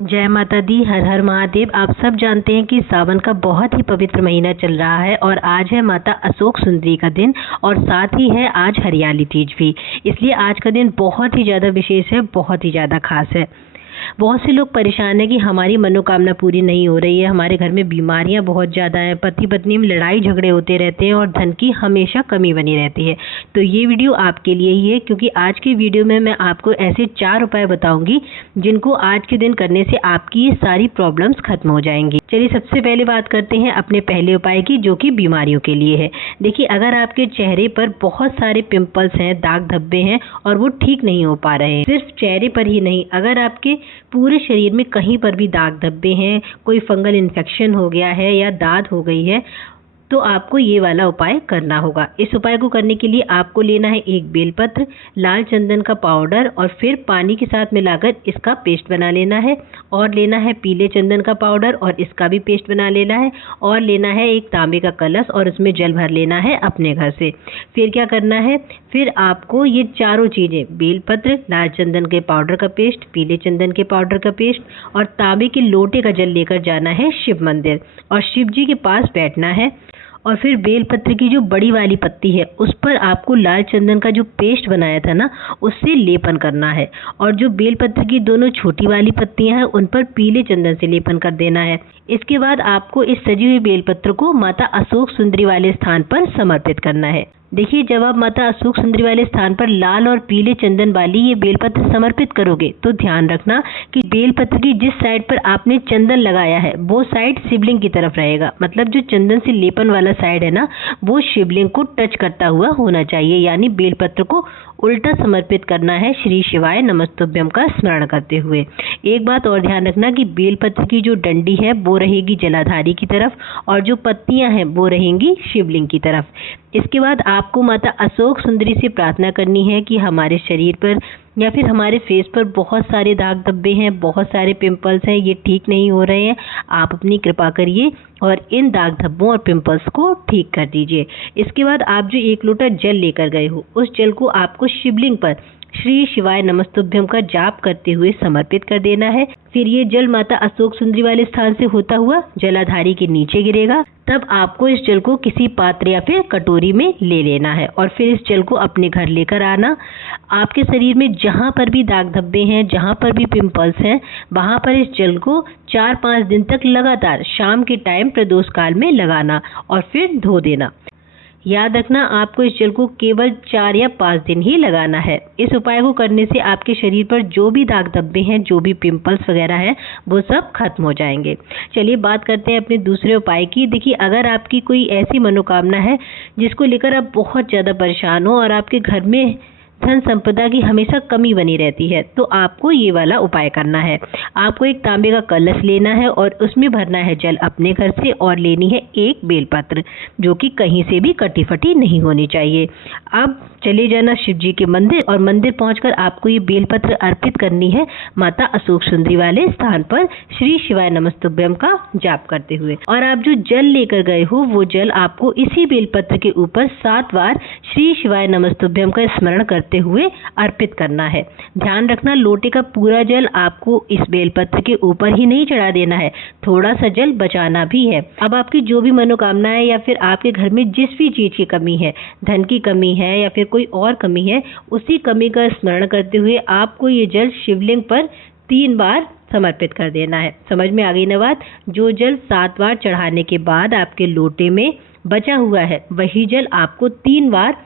जय माता दी, हर हर महादेव। आप सब जानते हैं कि सावन का बहुत ही पवित्र महीना चल रहा है और आज है माता अशोक सुंदरी का दिन और साथ ही है आज हरियाली तीज भी। इसलिए आज का दिन बहुत ही ज़्यादा विशेष है, बहुत ही ज़्यादा खास है। बहुत से लोग परेशान हैं कि हमारी मनोकामना पूरी नहीं हो रही है, हमारे घर में बीमारियां बहुत ज़्यादा हैं, पति पत्नी में लड़ाई झगड़े होते रहते हैं और धन की हमेशा कमी बनी रहती है। तो ये वीडियो आपके लिए ही है, क्योंकि आज की वीडियो में मैं आपको ऐसे 4 उपाय बताऊंगी जिनको आज के दिन करने से आपकी ये सारी प्रॉब्लम्स खत्म हो जाएंगी। चलिए सबसे पहले बात करते हैं अपने पहले उपाय की, जो कि बीमारियों के लिए है। देखिए, अगर आपके चेहरे पर बहुत सारे पिंपल्स हैं, दाग धब्बे हैं और वो ठीक नहीं हो पा रहे हैं, सिर्फ चेहरे पर ही नहीं, अगर आपके पूरे शरीर में कहीं पर भी दाग धब्बे हैं, कोई फंगल इन्फेक्शन हो गया है या दाद हो गई है, तो आपको ये वाला उपाय करना होगा। इस उपाय को करने के लिए आपको लेना है एक बेलपत्र, लाल चंदन का पाउडर और फिर पानी के साथ मिलाकर इसका पेस्ट बना लेना है, और लेना है पीले चंदन का पाउडर और इसका भी पेस्ट बना लेना है, और लेना है एक तांबे का कलश और उसमें जल भर लेना है अपने घर से। फिर क्या करना है, फिर आपको ये चारों चीज़ें, बेलपत्र, लाल चंदन के पाउडर का पेस्ट, पीले चंदन के पाउडर का पेस्ट और तांबे के लोटे का जल लेकर जाना है शिव मंदिर और शिव जी के पास बैठना है। और फिर बेलपत्र की जो बड़ी वाली पत्ती है उस पर आपको लाल चंदन का जो पेस्ट बनाया था ना, उससे लेपन करना है, और जो बेलपत्र की दोनों छोटी वाली पत्तियां हैं उन पर पीले चंदन से लेपन कर देना है। इसके बाद आपको इस सजी हुई बेलपत्र को माता अशोक सुंदरी वाले स्थान पर समर्पित करना है। देखिए, जब आप माता अशोक सुंदरी वाले स्थान पर लाल और पीले चंदन वाली ये बेलपत्र समर्पित करोगे तो ध्यान रखना कि बेलपत्र की जिस साइड पर आपने चंदन लगाया है वो साइड शिवलिंग की तरफ रहेगा। मतलब जो चंदन से लेपन वाला साइड है ना, वो शिवलिंग को टच करता हुआ होना चाहिए, यानी बेलपत्र को उल्टा समर्पित करना है श्री शिवाय नमस्तुभ्यम का स्मरण करते हुए। एक बात और ध्यान रखना कि बेलपत्र की जो डंडी है वो रहेगी जलाधारी की तरफ और जो पत्तियां हैं वो रहेंगी शिवलिंग की तरफ। इसके बाद आपको माता अशोक सुंदरी से प्रार्थना करनी है कि हमारे शरीर पर या फिर हमारे फेस पर बहुत सारे दाग धब्बे हैं, बहुत सारे पिंपल्स हैं, ये ठीक नहीं हो रहे हैं, आप अपनी कृपा करिए और इन दाग धब्बों और पिंपल्स को ठीक कर दीजिए। इसके बाद आप जो 1 लोटा जल लेकर गए हो, उस जल को आपको शिवलिंग पर श्री शिवाय नमस्तुभ्यम का जाप करते हुए समर्पित कर देना है। फिर ये जल माता अशोक सुंदरी वाले स्थान से होता हुआ जलाधारी के नीचे गिरेगा। तब आपको इस जल को किसी पात्र या फिर कटोरी में ले लेना है और फिर इस जल को अपने घर लेकर आना। आपके शरीर में जहाँ पर भी दाग धब्बे हैं, जहाँ पर भी पिंपल्स हैं, वहाँ पर इस जल को 4-5 दिन तक लगातार शाम के टाइम प्रदोष काल में लगाना और फिर धो देना। याद रखना, आपको इस जल को केवल 4 या 5 दिन ही लगाना है। इस उपाय को करने से आपके शरीर पर जो भी दाग धब्बे हैं, जो भी पिंपल्स वगैरह हैं, वो सब खत्म हो जाएंगे। चलिए बात करते हैं अपने दूसरे उपाय की। देखिए, अगर आपकी कोई ऐसी मनोकामना है जिसको लेकर आप बहुत ज़्यादा परेशान हो और आपके घर में धन संपदा की हमेशा कमी बनी रहती है, तो आपको ये वाला उपाय करना है। आपको एक तांबे का कलश लेना है और उसमें भरना है जल अपने घर से और लेनी है एक बेलपत्र, जो कि कहीं से भी कटी फटी नहीं होनी चाहिए। अब चले जाना शिव जी के मंदिर और मंदिर पहुंचकर आपको ये बेलपत्र अर्पित करनी है माता अशोक सुंदरी वाले स्थान पर श्री शिवाय नमस्तुभ्यम का जाप करते हुए। और आप जो जल लेकर गए हो वो जल आपको इसी बेलपत्र के ऊपर 7 बार श्री शिवाय नमस्तुभ्यम का स्मरण करते हुए अर्पित करना है। ध्यान रखना, लोटे का पूरा जल आपको इस बेलपत्र के ऊपर ही नहीं चढ़ा देना है, थोड़ा सा जल बचाना भी है। अब आपकी जो भी मनोकामना है या फिर आपके घर में जिस भी चीज की कमी है, धन की कमी है या फिर कोई और कमी है, उसी कमी का स्मरण करते हुए आपको ये जल शिवलिंग पर 3 बार समर्पित कर देना है। समझ में आ गई ना बात? जो जल 7 बार चढ़ाने के बाद आपके लोटे में बचा हुआ है, वही जल आपको 3 बार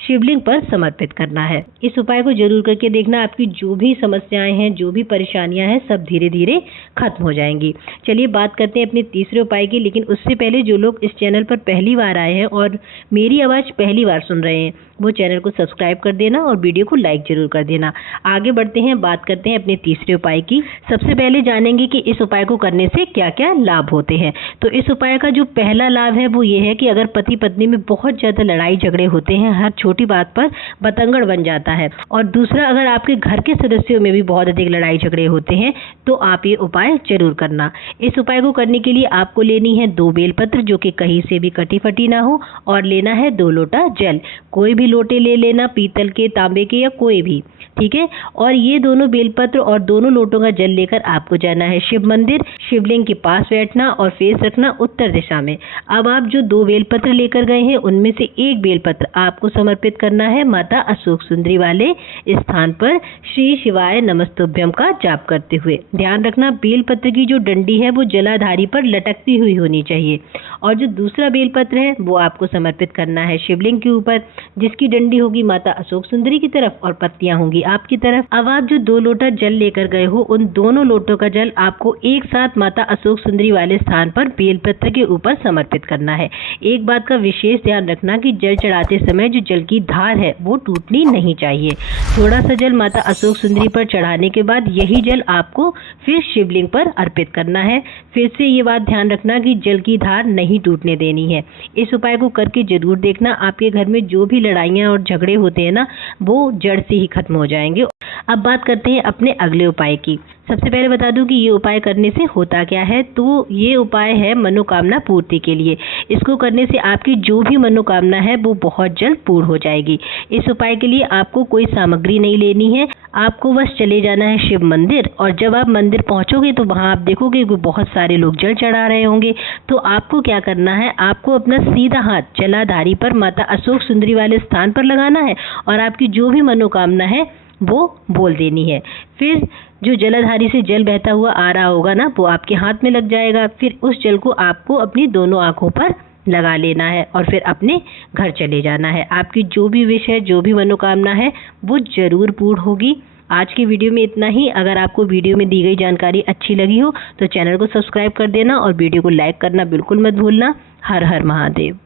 शिवलिंग पर समर्पित करना है। इस उपाय को जरूर करके देखना, आपकी जो भी समस्याएं हैं, जो भी परेशानियां हैं, सब धीरे धीरे खत्म हो जाएंगी। चलिए बात करते हैं अपने तीसरे उपाय की, लेकिन उससे पहले जो लोग इस चैनल पर पहली बार आए हैं और मेरी आवाज़ पहली बार सुन रहे हैं, वो चैनल को सब्सक्राइब कर देना और वीडियो को लाइक जरूर कर देना। आगे बढ़ते हैं, बात करते हैं अपने तीसरे उपाय की। सबसे पहले जानेंगे कि इस उपाय को करने से क्या क्या लाभ होते हैं। तो इस उपाय का जो पहला लाभ है वो ये है कि अगर पति पत्नी में बहुत ज़्यादा लड़ाई झगड़े होते हैं, हर छोटी बात पर बतंगड़ बन जाता है। और दूसरा, अगर आपके घर के सदस्यों में भी बहुत अधिक लड़ाई झगड़े होते हैं तो आप ये उपाय जरूर करना। इस उपाय को करने के लिए आपको लेनी है 2 बेलपत्र जो कि कहीं से भी कटी फटी ना हो, और लेना है 2 लोटा जल। कोई भी लोटे ले लेना, पीतल के, तांबे के या कोई भी, ठीक है। और ये दोनों बेलपत्र और दोनों लोटों का जल लेकर आपको जाना है शिव मंदिर, शिवलिंग के पास बैठना और फेस रखना उत्तर दिशा में। अब आप जो 2 बेलपत्र लेकर गए हैं उनमें से एक बेलपत्र आपको समर्पित करना है माता अशोक सुंदरी वाले स्थान पर श्री शिवाय नमस्तुभ्यम का जाप करते हुए। ध्यान रखना, बेलपत्र की जो डंडी है वो जलाधारी पर लटकती हुई होनी चाहिए, और जो दूसरा बेलपत्र है वो आपको समर्पित करना है शिवलिंग के ऊपर, जिसकी डंडी होगी माता अशोक सुंदरी की तरफ और पत्तियां होंगी आपकी तरफ। अब आप जो 2 लोटा जल लेकर गए हो उन दोनों लोटों का जल आपको एक साथ माता अशोक सुंदरी वाले स्थान पर बेलपत्र के ऊपर समर्पित करना है। एक बात का विशेष ध्यान रखना कि जल चढ़ाते समय जो जल की धार है वो टूटनी नहीं चाहिए। थोड़ा सा जल माता अशोक सुंदरी पर चढ़ाने के बाद यही जल आपको फिर शिवलिंग पर अर्पित करना है। फिर से ये बात ध्यान रखना कि जल की धार नहीं टूटने देनी है। इस उपाय को करके जरूर देखना, आपके घर में जो भी लड़ाइयाँ और झगड़े होते हैं ना, वो जड़ से ही खत्म हो जाएंगे। अब बात करते हैं अपने अगले उपाय की। सबसे पहले बता दूं कि ये उपाय करने से होता क्या है। तो ये उपाय है मनोकामना पूर्ति के लिए। इसको करने से आपकी जो भी मनोकामना है वो बहुत जल्द पूर्ण हो जाएगी। इस उपाय के लिए आपको कोई सामग्री नहीं लेनी है, आपको बस चले जाना है शिव मंदिर, और जब आप मंदिर पहुंचोगे तो वहां आप देखोगे कि बहुत सारे लोग जल चढ़ा रहे होंगे। तो आपको क्या करना है, आपको अपना सीधा हाथ जलाधारी पर माता अशोक सुंदरी वाले स्थान पर लगाना है और आपकी जो भी मनोकामना है वो बोल देनी है। फिर जो जलाधारी से जल बहता हुआ आ रहा होगा ना, वो आपके हाथ में लग जाएगा। फिर उस जल को आपको अपनी दोनों आंखों पर लगा लेना है और फिर अपने घर चले जाना है। आपकी जो भी विश है, जो भी मनोकामना है, वो जरूर पूर्ण होगी। आज की वीडियो में इतना ही। अगर आपको वीडियो में दी गई जानकारी अच्छी लगी हो तो चैनल को सब्सक्राइब कर देना और वीडियो को लाइक करना बिल्कुल मत भूलना। हर हर महादेव।